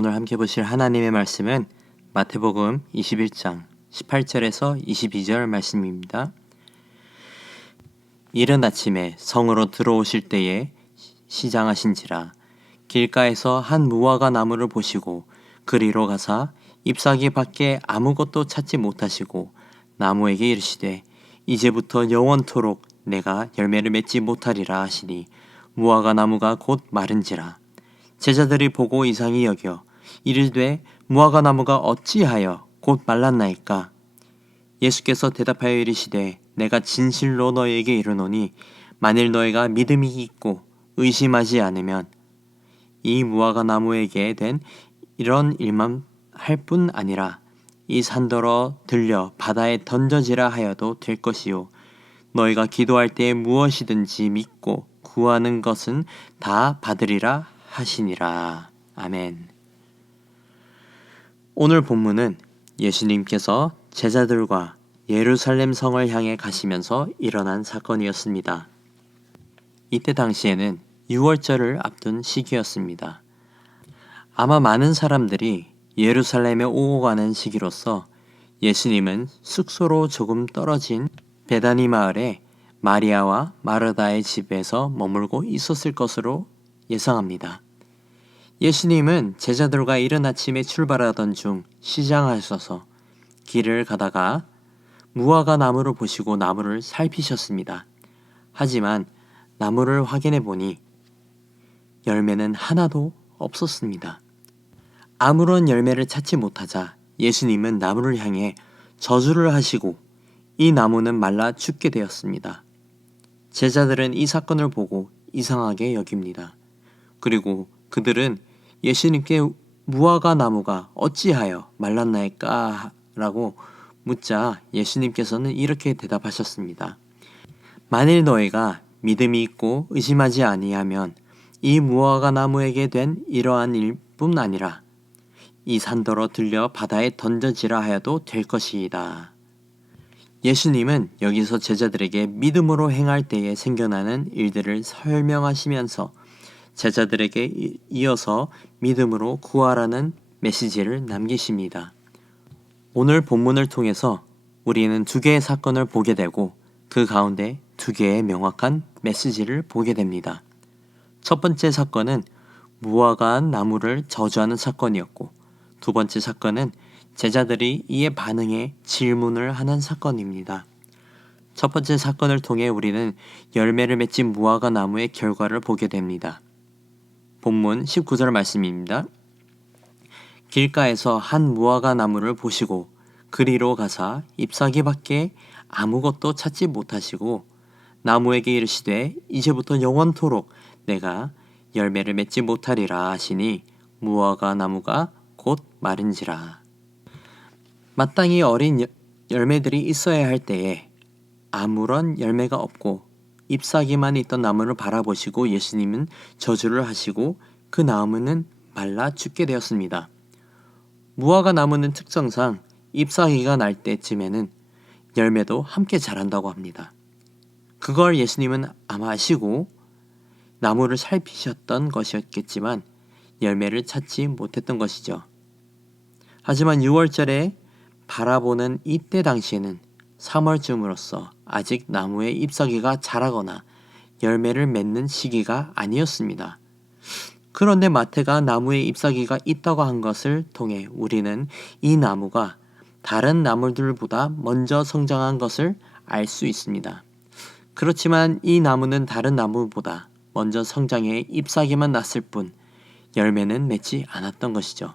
오늘 함께 보실 하나님의 말씀은 마태복음 21장 18절에서 22절 말씀입니다. 이른 아침에 성으로 들어오실 때에 시장하신지라 길가에서 한 무화과 나무를 보시고 그리로 가사 잎사귀 밖에 아무것도 찾지 못하시고 나무에게 이르시되 이제부터 영원토록 내가 열매를 맺지 못하리라 하시니 무화과 나무가 곧 마른지라. 제자들이 보고 이상히 여겨 이르되 무화과 나무가 어찌하여 곧 말랐나이까? 예수께서 대답하여 이르시되 내가 진실로 너희에게 이르노니 만일 너희가 믿음이 있고 의심하지 않으면 이 무화과 나무에게 된 이런 일만 할 뿐 아니라 이 산더러 들려 바다에 던져지라 하여도 될 것이요 너희가 기도할 때에 무엇이든지 믿고 구하는 것은 다 받으리라 하시니라. 아멘. 오늘 본문은 예수님께서 제자들과 예루살렘 성을 향해 가시면서 일어난 사건이었습니다. 이때 당시에는 유월절을 앞둔 시기였습니다. 아마 많은 사람들이 예루살렘에 오고 가는 시기로서 예수님은 숙소로 조금 떨어진 베다니 마을에 마리아와 마르다의 집에서 머물고 있었을 것으로 예상합니다. 예수님은 제자들과 이른 아침에 출발하던 중 시장하셔서 길을 가다가 무화과 나무를 보시고 나무를 살피셨습니다. 하지만 나무를 확인해 보니 열매는 하나도 없었습니다. 아무런 열매를 찾지 못하자 예수님은 나무를 향해 저주를 하시고 이 나무는 말라 죽게 되었습니다. 제자들은 이 사건을 보고 이상하게 여깁니다. 그리고 그들은 예수님께 무화과 나무가 어찌하여 말랐나이까? 라고 묻자 예수님께서는 이렇게 대답하셨습니다. 만일 너희가 믿음이 있고 의심하지 아니하면 이 무화과 나무에게 된 이러한 일뿐 아니라 이 산더러 들려 바다에 던져지라 하여도 될 것이다. 예수님은 여기서 제자들에게 믿음으로 행할 때에 생겨나는 일들을 설명하시면서 제자들에게 이어서 믿음으로 구하라는 메시지를 남기십니다. 오늘 본문을 통해서 우리는 두 개의 사건을 보게 되고 그 가운데 두 개의 명확한 메시지를 보게 됩니다. 첫 번째 사건은 무화과 나무를 저주하는 사건이었고 두 번째 사건은 제자들이 이에 반응해 질문을 하는 사건입니다. 첫 번째 사건을 통해 우리는 열매를 맺힌 무화과 나무의 결과를 보게 됩니다. 본문 19절 말씀입니다. 길가에서 한 무화과 나무를 보시고 그리로 가사 잎사귀 밖에 아무것도 찾지 못하시고 나무에게 이르시되 이제부터 영원토록 내가 열매를 맺지 못하리라 하시니 무화과 나무가 곧 마른지라. 마땅히 어린 열매들이 있어야 할 때에 아무런 열매가 없고 잎사귀만 있던 나무를 바라보시고 예수님은 저주를 하시고 그 나무는 말라 죽게 되었습니다. 무화과 나무는 특성상 잎사귀가 날 때쯤에는 열매도 함께 자란다고 합니다. 그걸 예수님은 아마 아시고 나무를 살피셨던 것이었겠지만 열매를 찾지 못했던 것이죠. 하지만 6월절에 바라보는 이때 당시에는 3월쯤으로서 아직 나무에 잎사귀가 자라거나 열매를 맺는 시기가 아니었습니다. 그런데 마태가 나무에 잎사귀가 있다고 한 것을 통해 우리는 이 나무가 다른 나무들보다 먼저 성장한 것을 알 수 있습니다. 그렇지만 이 나무는 다른 나무보다 먼저 성장해 잎사귀만 났을 뿐 열매는 맺지 않았던 것이죠.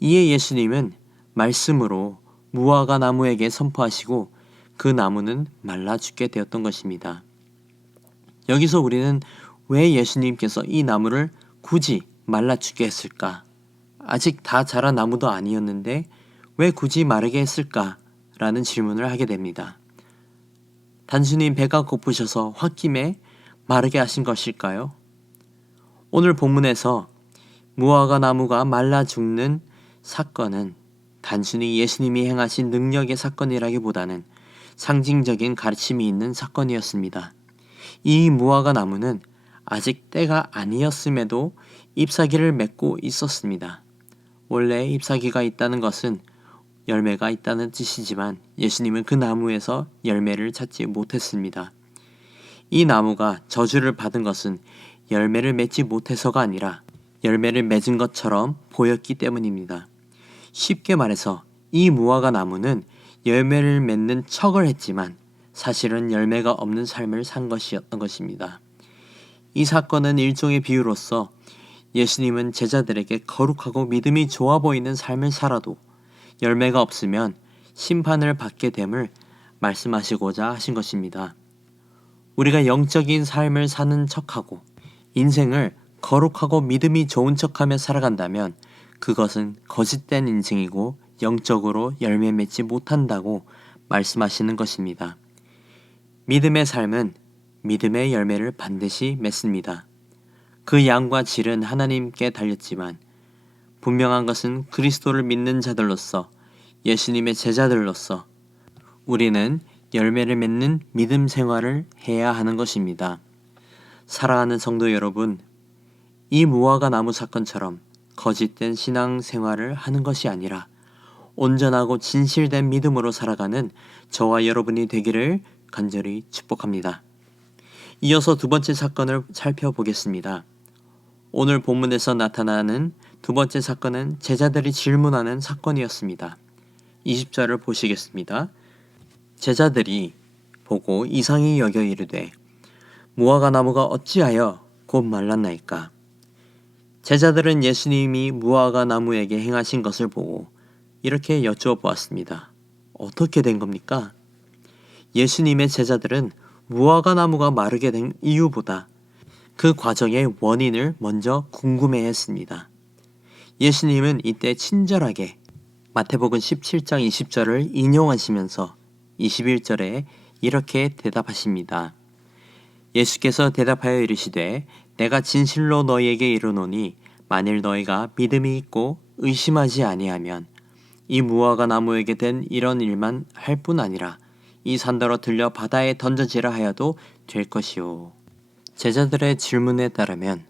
이에 예수님은 말씀으로 무화과 나무에게 선포하시고 그 나무는 말라 죽게 되었던 것입니다. 여기서 우리는 왜 예수님께서 이 나무를 굳이 말라 죽게 했을까? 아직 다 자란 나무도 아니었는데 왜 굳이 마르게 했을까? 라는 질문을 하게 됩니다. 단순히 배가 고프셔서 홧김에 마르게 하신 것일까요? 오늘 본문에서 무화과 나무가 말라 죽는 사건은 단순히 예수님이 행하신 능력의 사건이라기보다는 상징적인 가르침이 있는 사건이었습니다. 이 무화과 나무는 아직 때가 아니었음에도 잎사귀를 맺고 있었습니다. 원래 잎사귀가 있다는 것은 열매가 있다는 뜻이지만 예수님은 그 나무에서 열매를 찾지 못했습니다. 이 나무가 저주를 받은 것은 열매를 맺지 못해서가 아니라 열매를 맺은 것처럼 보였기 때문입니다. 쉽게 말해서 이 무화과 나무는 열매를 맺는 척을 했지만 사실은 열매가 없는 삶을 산 것이었던 것입니다. 이 사건은 일종의 비유로서 예수님은 제자들에게 거룩하고 믿음이 좋아 보이는 삶을 살아도 열매가 없으면 심판을 받게 됨을 말씀하시고자 하신 것입니다. 우리가 영적인 삶을 사는 척하고 인생을 거룩하고 믿음이 좋은 척하며 살아간다면 그것은 거짓된 인생이고 영적으로 열매 맺지 못한다고 말씀하시는 것입니다. 믿음의 삶은 믿음의 열매를 반드시 맺습니다. 그 양과 질은 하나님께 달렸지만 분명한 것은 그리스도를 믿는 자들로서 예수님의 제자들로서 우리는 열매를 맺는 믿음 생활을 해야 하는 것입니다. 사랑하는 성도 여러분, 이 무화과 나무 사건처럼 거짓된 신앙 생활을 하는 것이 아니라 온전하고 진실된 믿음으로 살아가는 저와 여러분이 되기를 간절히 축복합니다. 이어서 두 번째 사건을 살펴보겠습니다. 오늘 본문에서 나타나는 두 번째 사건은 제자들이 질문하는 사건이었습니다. 20절을 보시겠습니다. 제자들이 보고 이상히 여겨 이르되 무화과 나무가 어찌하여 곧 말랐나이까. 제자들은 예수님이 무화과 나무에게 행하신 것을 보고 이렇게 여쭈어 보았습니다. 어떻게 된 겁니까? 예수님의 제자들은 무화과 나무가 마르게 된 이유보다 그 과정의 원인을 먼저 궁금해했습니다. 예수님은 이때 친절하게 마태복음 17장 20절을 인용하시면서 21절에 이렇게 대답하십니다. 예수께서 대답하여 이르시되 내가 진실로 너희에게 이르노니 만일 너희가 믿음이 있고 의심하지 아니하면 이 무화과 나무에게 된 이런 일만 할 뿐 아니라 이 산더러 들려 바다에 던져지라 하여도 될 것이요. 제자들의 질문에 따르면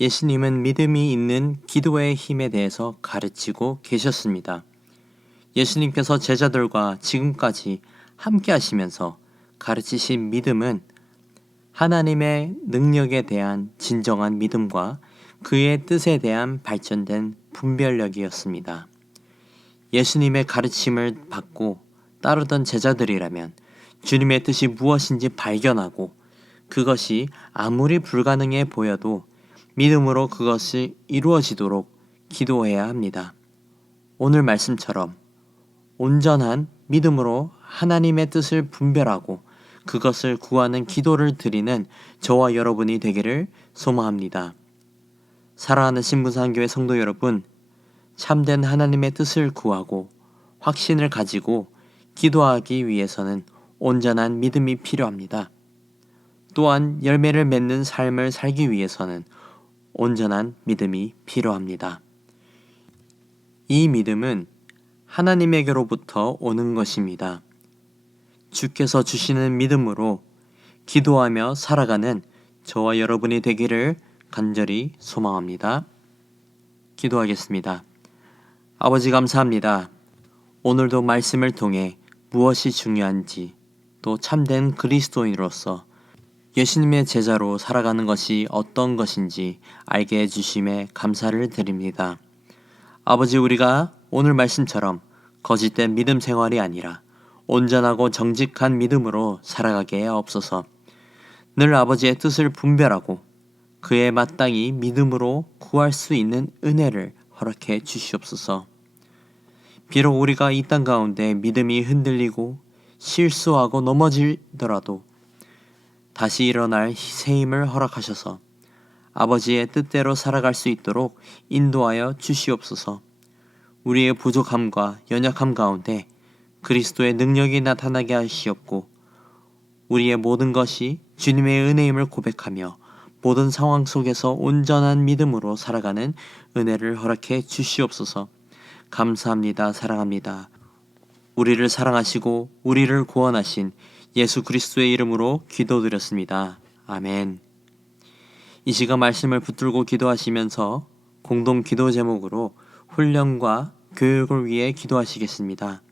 예수님은 믿음이 있는 기도의 힘에 대해서 가르치고 계셨습니다. 예수님께서 제자들과 지금까지 함께 하시면서 가르치신 믿음은 하나님의 능력에 대한 진정한 믿음과 그의 뜻에 대한 발전된 분별력이었습니다. 예수님의 가르침을 받고 따르던 제자들이라면 주님의 뜻이 무엇인지 발견하고 그것이 아무리 불가능해 보여도 믿음으로 그것이 이루어지도록 기도해야 합니다. 오늘 말씀처럼 온전한 믿음으로 하나님의 뜻을 분별하고 그것을 구하는 기도를 드리는 저와 여러분이 되기를 소망합니다. 사랑하는 신분상교회 성도 여러분, 참된 하나님의 뜻을 구하고 확신을 가지고 기도하기 위해서는 온전한 믿음이 필요합니다. 또한 열매를 맺는 삶을 살기 위해서는 온전한 믿음이 필요합니다. 이 믿음은 하나님에게로부터 오는 것입니다. 주께서 주시는 믿음으로 기도하며 살아가는 저와 여러분이 되기를 간절히 소망합니다. 기도하겠습니다. 아버지 감사합니다. 오늘도 말씀을 통해 무엇이 중요한지 또 참된 그리스도인으로서 예수님의 제자로 살아가는 것이 어떤 것인지 알게 해주심에 감사를 드립니다. 아버지, 우리가 오늘 말씀처럼 거짓된 믿음 생활이 아니라 온전하고 정직한 믿음으로 살아가게 하옵소서. 늘 아버지의 뜻을 분별하고 그에 마땅히 믿음으로 구할 수 있는 은혜를 허락해 주시옵소서. 비록 우리가 이 땅 가운데 믿음이 흔들리고 실수하고 넘어지더라도 다시 일어날 새 힘을 허락하셔서 아버지의 뜻대로 살아갈 수 있도록 인도하여 주시옵소서. 우리의 부족함과 연약함 가운데 그리스도의 능력이 나타나게 하시옵고 우리의 모든 것이 주님의 은혜임을 고백하며 모든 상황 속에서 온전한 믿음으로 살아가는 은혜를 허락해 주시옵소서. 감사합니다. 사랑합니다. 우리를 사랑하시고 우리를 구원하신 예수 그리스도의 이름으로 기도드렸습니다. 아멘. 이 시간 말씀을 붙들고 기도하시면서 공동 기도 제목으로 훈련과 교육을 위해 기도하시겠습니다.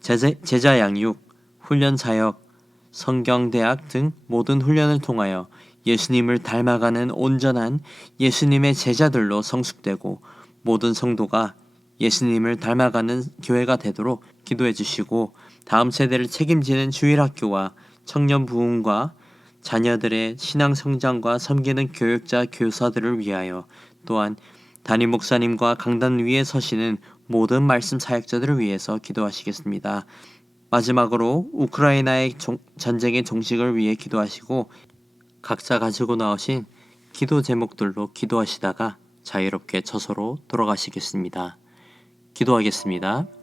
제자 양육, 훈련 사역, 성경대학 등 모든 훈련을 통하여 예수님을 닮아가는 온전한 예수님의 제자들로 성숙되고 모든 성도가 예수님을 닮아가는 교회가 되도록 기도해 주시고 다음 세대를 책임지는 주일학교와 청년 부흥과 자녀들의 신앙 성장과 섬기는 교육자 교사들을 위하여 또한 담임 목사님과 강단 위에 서시는 모든 말씀 사역자들을 위해서 기도하시겠습니다. 마지막으로 우크라이나의 전쟁의 종식을 위해 기도하시고 각자 가지고 나오신 기도 제목들로 기도하시다가 자유롭게 처소로 돌아가시겠습니다. 기도하겠습니다.